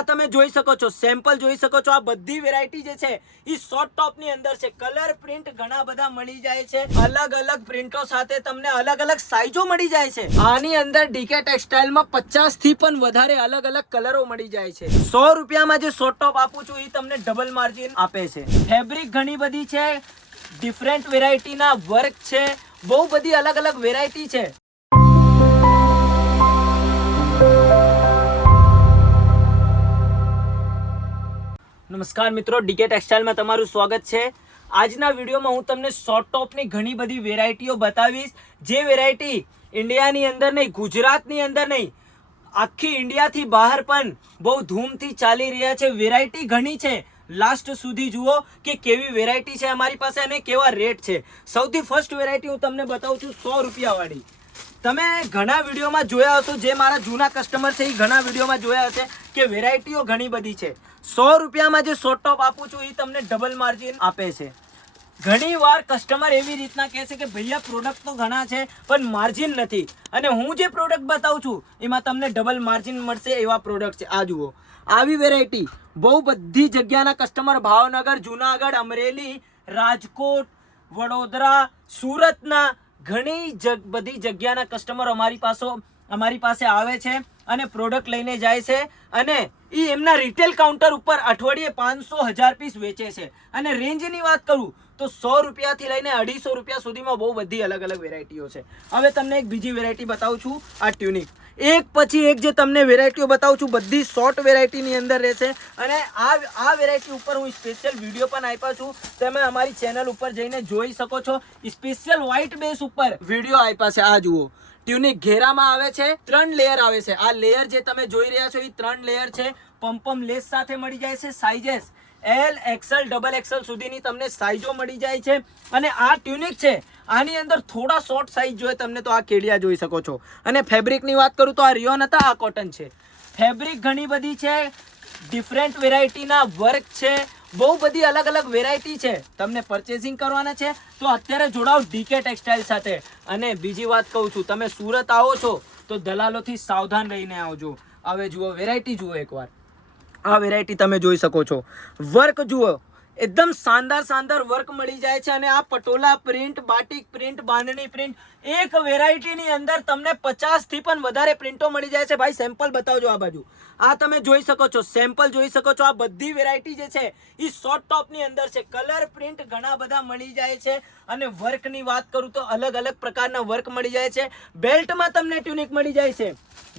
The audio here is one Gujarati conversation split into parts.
આ તમે જોઈ શકો છો, સેમ્પલ જોઈ શકો છો. આ બધી વેરાયટી જે છે એ શોર્ટ ટોપ ની અંદર છે. કલર પ્રિન્ટ ઘણા બધા મળી જાય છે. અલગ અલગ પ્રિન્ટો સાથે તમને અલગ અલગ સાઈઝો મળી જાય છે. આની અંદર ડીકે ટેક્સટાઇલ માં 50 થી પણ વધારે અલગ અલગ કલરો મળી જાય છે. 100 રૂપિયામાં જે શોર્ટ ટોપ આપું છું એ તમને ડબલ માર્જિન આપે છે. ફેબ્રિક ઘણી બધી છે, ડિફરન્ટ વેરાયટી ના વર્ક છે, બહુ બધી અલગ અલગ વેરાયટી છે. નમસ્કાર મિત્રો, ડીકે ટેક્સટાઇલમાં તમારું સ્વાગત છે. આજના વિડીયોમાં હું તમને શોર્ટ ટોપની ઘણી બધી વેરાયટીઓ બતાવીશ. જે વેરાયટી ઇન્ડિયાની અંદર નહીં, ગુજરાતની અંદર નહીં, આખી ઇન્ડિયાથી બહાર પણ બહુ ધૂમથી ચાલી રહ્યા છે. વેરાયટી ઘણી છે. લાસ્ટ સુધી જુઓ કે કેવી વેરાયટી છે અમારી પાસે અને કેવા રેટ છે. સૌથી ફર્સ્ટ વેરાયટી હું તમને બતાવું છું 100 રૂપિયાવાળી. તમે ઘણા વિડીયોમાં જોયા હશો, જે મારા જૂના કસ્ટમર છે એ ઘણા વિડીયોમાં જોયા હશે કે વેરાયટીઓ ઘણી બધી છે. 100 રૂપિયામાં જે શોર્ટ ટોપ આપું છું એ તમને ડબલ માર્જિન આપે છે. ઘણી વાર કસ્ટમર એવી રીતના કહે છે કે ભૈયા પ્રોડક્ટ તો ઘણા છે પણ માર્જિન નથી, અને હું જે પ્રોડક્ટ બતાવું છું એમાં તમને ડબલ માર્જિન મળશે એવા પ્રોડક્ટ છે. આ જુઓ, આવી વેરાયટી બહુ બધી જગ્યાના કસ્ટમર, ભાવનગર, જુનાગઢ, અમરેલી, રાજકોટ, વડોદરા, સુરતના ઘણી બધી જગ્યાના કસ્ટમર અમારી પાસે આવે છે અને પ્રોડક્ટ લઈને જાય છે, અને એ એમના રિટેલ કાઉન્ટર ઉપર અઠવાડિયે 500-1000 પીસ વેચે છે. અને રેન્જની વાત કરું તો 100 રૂપિયાથી લઈને 250 રૂપિયા સુધીમાં બહુ બધી અલગ અલગ વેરાયટીઓ છે. હવે તમને એક બીજી વેરાયટી બતાવું છું, આ ટ્યુનિક. એક પછી એક જે તમને વેરાયટીઓ બતાવું છું બધી શોર્ટ વેરાયટીની અંદર રહેશે. અને આ વેરાયટી ઉપર હું સ્પેશિયલ વિડીયો પણ આપ્યા છું, તમે અમારી ચેનલ ઉપર જઈને જોઈ શકો છો. સ્પેશિયલ વ્હાઇટ બેઝ ઉપર વિડીયો આપ્યા છે. આ જુઓ, ટ્યુનિક ઘેરામાં આવે છે, 3 લેયર આવે છે. આ લેયર જે તમે જોઈ રહ્યા છો એ 3 લેયર છે. પમ્પમ લેસ સાથે મળી જાય છે. સાઇઝેસ L, XL, XXL સુધીની તમને સાઈઝો મળી જાય છે. અને આ ટ્યુનિક છે, આની અંદર થોડા શોર્ટ સાઈઝ જોઈએ તમને તો આ કેડિયા જોઈ શકો છો. અને ફેબ્રિકની વાત કરું તો આ રિયોન હતા, આ કોટન છે. ફેબ્રિક ઘણી બધી છે, ડિફરન્ટ વેરાયટીના વર્ક છે, બહુ બધી અલગ અલગ વેરાયટી છે. તમને પરચેસિંગ કરવાના છે તો અત્યારે જોડાઓ ડીકે ટેક્સટાઇલ સાથે. અને બીજી વાત કહું છું, તમે સુરત આવો છો તો દલાલોથી સાવધાન રહીને આવજો. હવે જુઓ વેરાયટી, જુઓ એકવાર આ વેરાયટી તમે જોઈ શકો છો. વર્ક જુઓ, એકદમ શાનદાર વર્ક મળી જાય છે. અને આ પટોલા પ્રિન્ટ, બાટિક પ્રિન્ટ, બાંધણી પ્રિન્ટ, એક વેરાયટીની અંદર તમને 50 થી પણ વધારે પ્રિન્ટો મળી જાય છે. ભાઈ સેમ્પલ બતાવજો. આ બાજુ આ તમે જોઈ શકો છો, સેમ્પલ જોઈ શકો છો. આ બધી વેરાયટી જે છે એ શોર્ટ ટોપની અંદર છે. કલર પ્રિન્ટ ઘણા બધા મળી જાય છે. અને વર્કની વાત કરું તો અલગ અલગ પ્રકારના વર્ક મળી જાય છે. બેલ્ટમાં તમને ટ્યુનિક મળી જાય છે,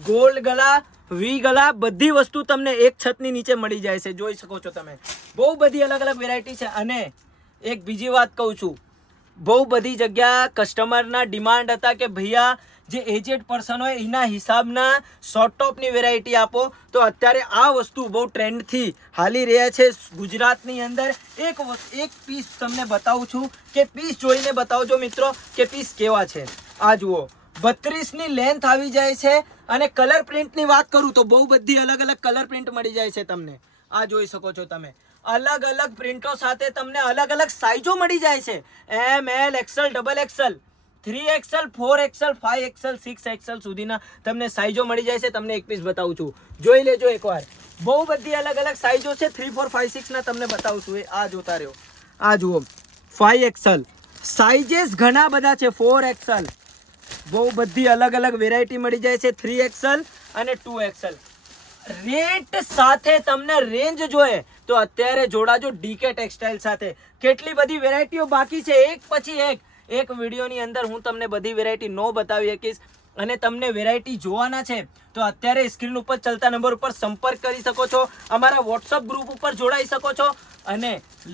ગોલ્ડ ગલા, વી ગલા, બધી વસ્તુ તમને એક છતની નીચે મળી જાય છે. જોઈ શકો છો તમે, બહુ બધી અલગ અલગ વેરાયટી છે. અને એક બીજી વાત કહું છું, બહુ બધી જગ્યા કસ્ટમરના ડિમાન્ડ હતા કે ભૈયા જે એજેડ પર્સન હોય એના હિસાબના શોર્ટ ટોપની વેરાયટી આપો. તો અત્યારે આ વસ્તુ બહુ ટ્રેન્ડથી હાલી રહ્યા છે ગુજરાતની અંદર. એક પીસ તમને બતાવું છું કે પીસ જોઈને બતાવજો મિત્રો કે પીસ કેવા છે. આ જુઓ, 32ની લેન્થ આવી જાય છે. અને કલર પ્રિન્ટની વાત કરું તો બહુ બધી અલગ અલગ કલર પ્રિન્ટ મળી જાય છે તમને. આ જોઈ શકો છો તમે, અલગ અલગ પ્રિન્ટો સાથે તમને અલગ અલગ સાઈઝો મળી જાય છે. M, L, XL, XXL, 3XL, 4XL, 5XL, 6XL સુધીના તમને સાઈઝો મળી જાય છે. તમને એક પીસ બતાવું છું, જોઈ લેજો એકવાર. બહુ બધી અલગ અલગ સાઈઝો છે. 3, 4, 5, 6 ના તમને બતાવું છું. આ જોતા રહ્યો. આ જુઓ 5XL, સાઈઝેસ ઘણા બધા છે. 4XL, બહુ બધી અલગ અલગ વેરાયટી મળી જાય છે. 3XL અને 2XL. રેટ સાથે તમને રેન્જ જોઈએ તો અત્યારે જોડાજો ડીકે ટેક્સટાઇલ સાથે. કેટલી બધી વેરાયટીઓ બાકી છે, એક પછી એક વિડીયોની અંદર હું તમને બધી વેરાયટી નો બતાવી શકીશ. અને તમને વેરાયટી જોવાના છે તો અત્યારે સ્ક્રીન ઉપર ચાલતા નંબર ઉપર સંપર્ક કરી શકો છો. અમારા વોટ્સઅપ ગ્રુપ ઉપર જોડાઈ શકો છો. અને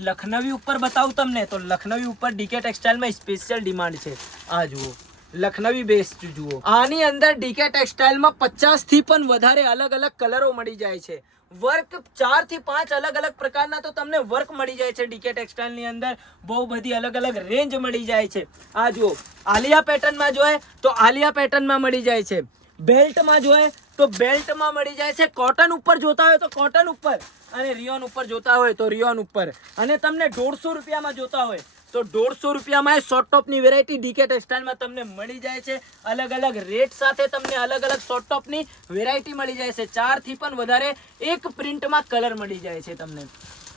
લખનવી ઉપર બતાવું તમને તો લખનવી ઉપર ડીકે ટેક્સટાઇલમાં સ્પેશિયલ ડિમાન્ડ છે. આ જુઓ, લખનવી બેસ્ટ જુઓ. આની અંદર ડીકે ટેક્સટાઇલમાં 50 થી પણ વધારે અલગ અલગ કલરો મળી જાય છે. વર્ક 4 થી 5 અલગ અલગ પ્રકારના તો તમને વર્ક મળી જાય છે ડીકે ટેક્સટાઇલ ની અંદર. બહુ બધી અલગ અલગ રેન્જ મળી જાય છે. આ જુઓ, આલિયા પેટર્નમાં જોઈએ તો આલિયા પેટર્નમાં મળી જાય છે. બેલ્ટમાં જોઈએ તો બેલ્ટમાં મળી જાય છે. કોટન ઉપર જોતા હોય તો કોટન ઉપર, અને રિયોન ઉપર જોતા હોય તો રિયોન ઉપર. અને તમને 150 રૂપિયામાં જોતા હોય તો 150 રૂપિયામાં શોર્ટ ટોપની વેરાયટી ડીકે ટેક્સટાઇલમાં તમને મળી જાય છે. અલગ અલગ રેટ સાથે તમને અલગ અલગ શોર્ટ ટોપની વેરાયટી મળી જાય છે. 4 થી પણ વધારે એક પ્રિન્ટમાં કલર મળી જાય છે તમને.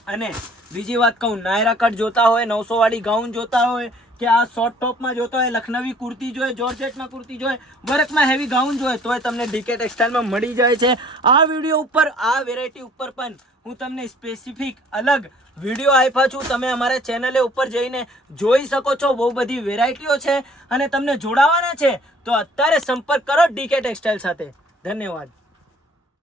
અને બીજી વાત કહું, નાયરા કટ જોતા હોય, 900 વાળી ગાઉન જોતા હોય કે આ શોર્ટ ટોપમાં જોતો હોય, લખનવી કુર્તી જોઈએ, જોર્જેટમાં કુર્તી જોઈએ, વર્કમાં હેવી ગાઉન જોઈએ, તોય તમને ડીકે ટેક્સટાઇલમાં મળી જાય છે. આ વિડીયો ઉપર આ વેરાયટી ઉપર પણ હું તમને સ્પેસિફિક અલગ વિડીયો આપ્યા છું. તમે અમારા ચેનલે ઉપર જઈને જોઈ શકો છો. બહુ બધી વેરાયટીઓ છે અને તમને જોડાવાના છે તો અત્યારે સંપર્ક કરો ડીકે ટેક્સટાઇલ સાથે. ધન્યવાદ.